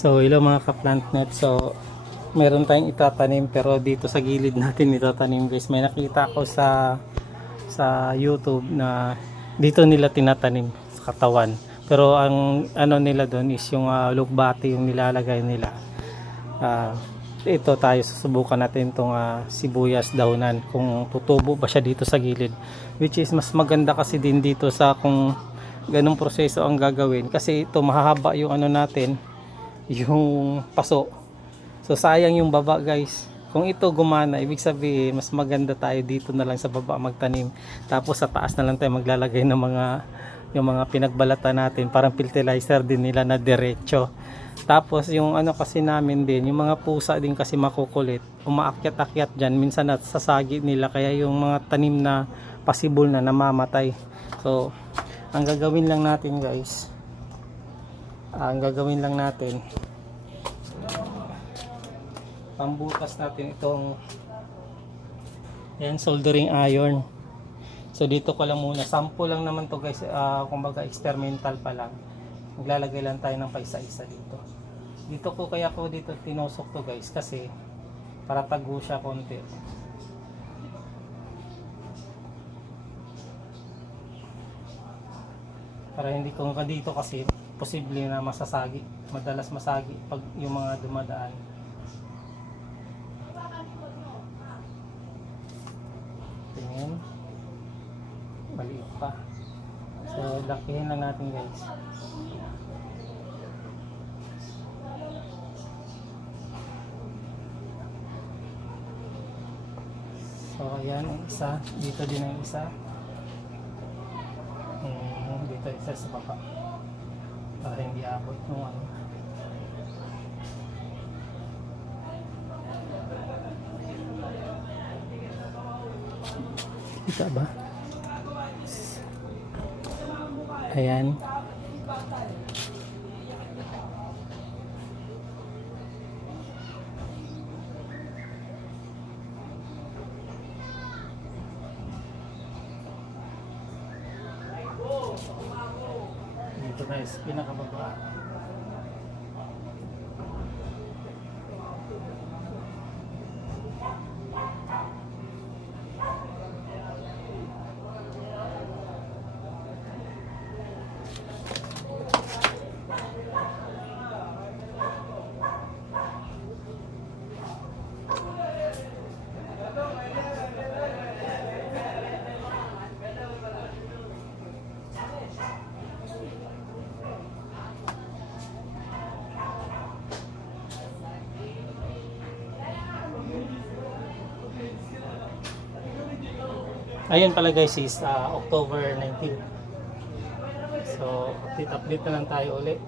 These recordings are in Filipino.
So hello mga ka-plantnet. So meron tayong itatanim pero dito sa gilid natin itatanim guys. May nakita ako sa YouTube na dito nila tinatanim sa katawan. Pero ang ano nila doon is yung lugbati yung nilalagay nila. Ito tayo susubukan natin itong sibuyas daunan kung tutubo ba siya dito sa gilid, which is mas maganda kasi din dito sa kung ganung proseso ang gagawin kasi ito mahahaba yung ano natin, yung paso. So sayang yung baba guys. Kung ito gumana, ibig sabihin mas maganda tayo dito na lang sa baba magtanim. Tapos sa taas na lang tayo maglalagay ng yung mga pinagbalatan natin, parang fertilizer din nila na diretso. Tapos yung ano kasi namin din, yung mga pusa din kasi makukulit, umaakyat-akyat dyan, minsan nasasagi nila, kaya yung mga tanim na possible na namamatay. So ang gagawin lang natin guys, pambutas natin itong yan, soldering iron. So dito ko lang muna, sample lang naman to guys, kumbaga experimental pa lang. Maglalagay lang tayo ng paisa-isa dito. Dito ko kaya ko dito tinusok to guys kasi para tago siya konti. Para hindi ko dito kasi posible na masasagi. Madalas masagi pag yung mga dumadaan. Tingin. Maliit pa. So lakihin lang natin guys. So ayan ang isa. Dito din ang isa. Dito isa sa baba. Para hindi abot ng ano. Kita ba? Ayan. Dito guys, pinakababa. Ayun pala guys is October 19. So update na lang tayo ulit.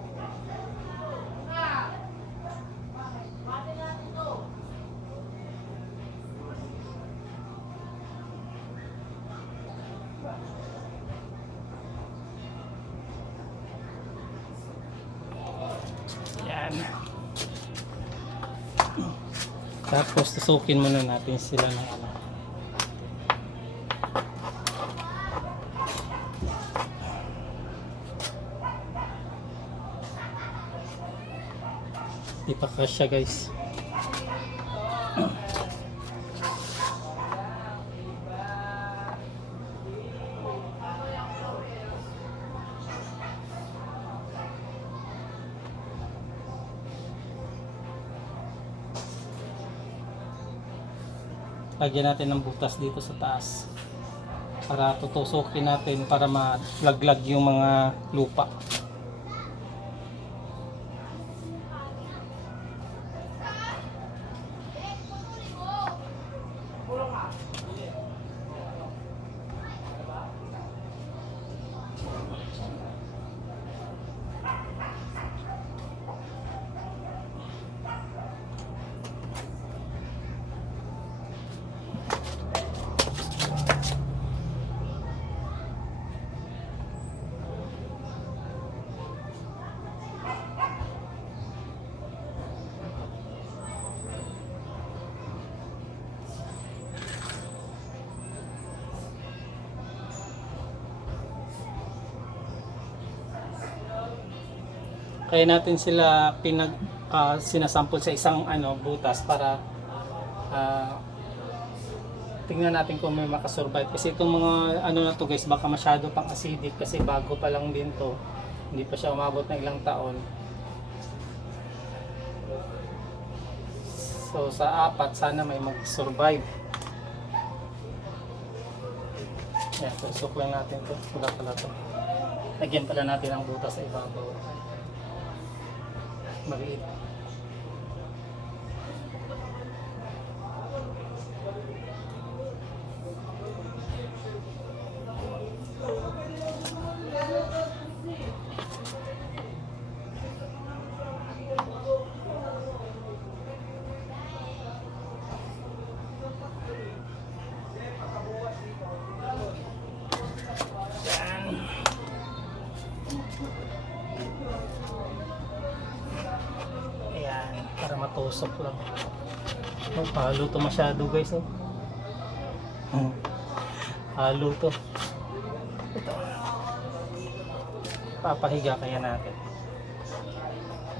Yan. Tapos tusukin muna natin sila ng ano. Di pa kasya guys. Lagyan natin ng butas dito sa taas para tutusukin natin para malaglag yung mga lupa. Kaya natin sila sinasample sa isang butas para tingnan natin kung may makasurvive. Kasi itong mga na to guys, baka masyado pang acidic kasi bago pa lang din to. Hindi pa siya umabot ng ilang taon. So sa 4, sana may mag-survive. Yan, tusok lang natin to. Wala pala to. Lagyan pala natin ang butas sa ibabaw. Maliit. Para matusok lang. Halo to masyado guys. Halo to. Ito. Papahiga kaya natin.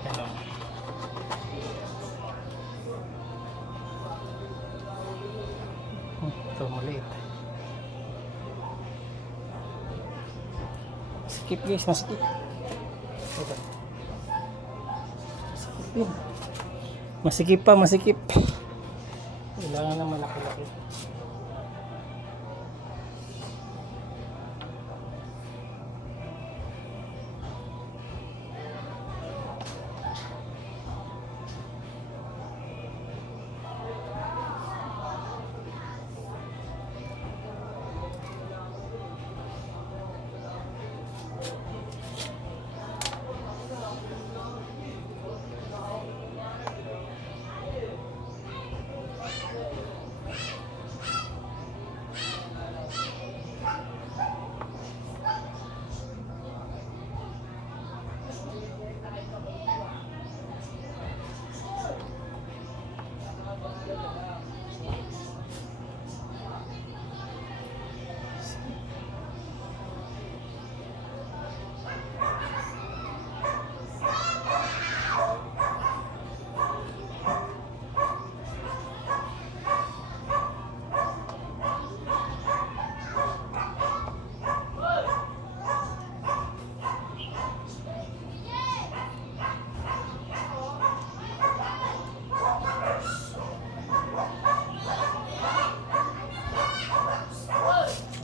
Ganun. Ito maliit. Masikip guys, masikip. Ito. Masikip yun. Masikip pa, masikip. Kailangan na malaki-laki.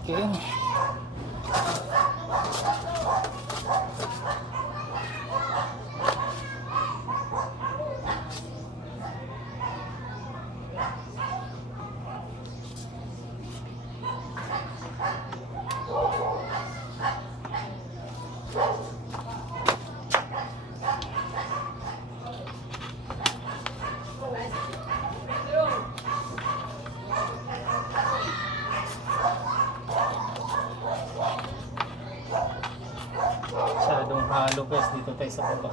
Okay. Masyadong halo guys, dito tayo sa baba.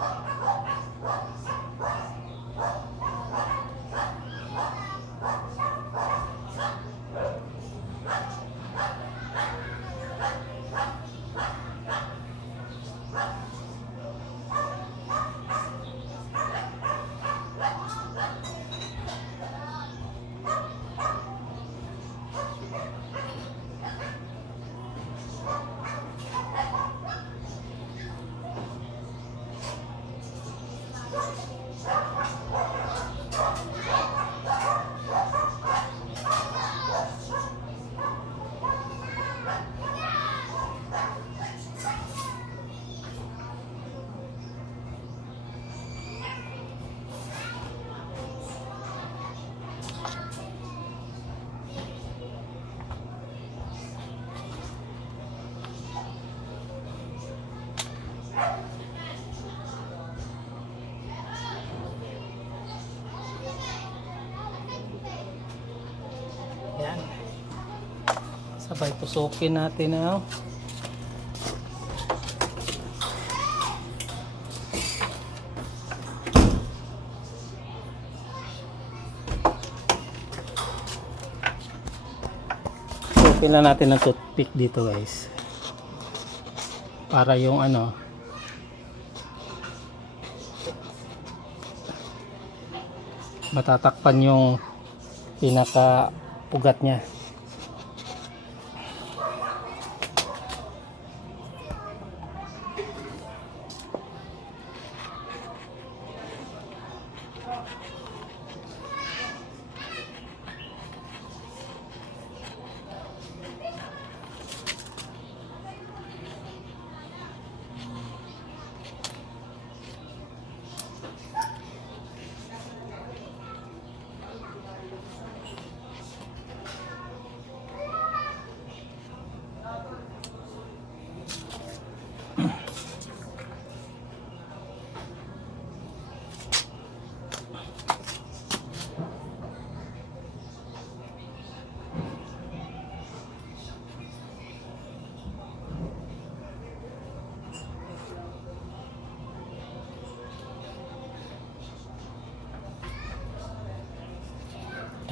Yan. Sabay tusukin natin na. Tusukin na natin ng toothpick dito guys. Para yung matatakpan yung pinaka ugat niya.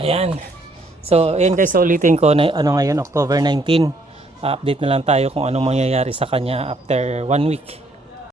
Ayan. So, ayan guys, so ulitin ko na ano ngayon, October 19. Update na lang tayo kung anong mangyayari sa kanya after 1 week.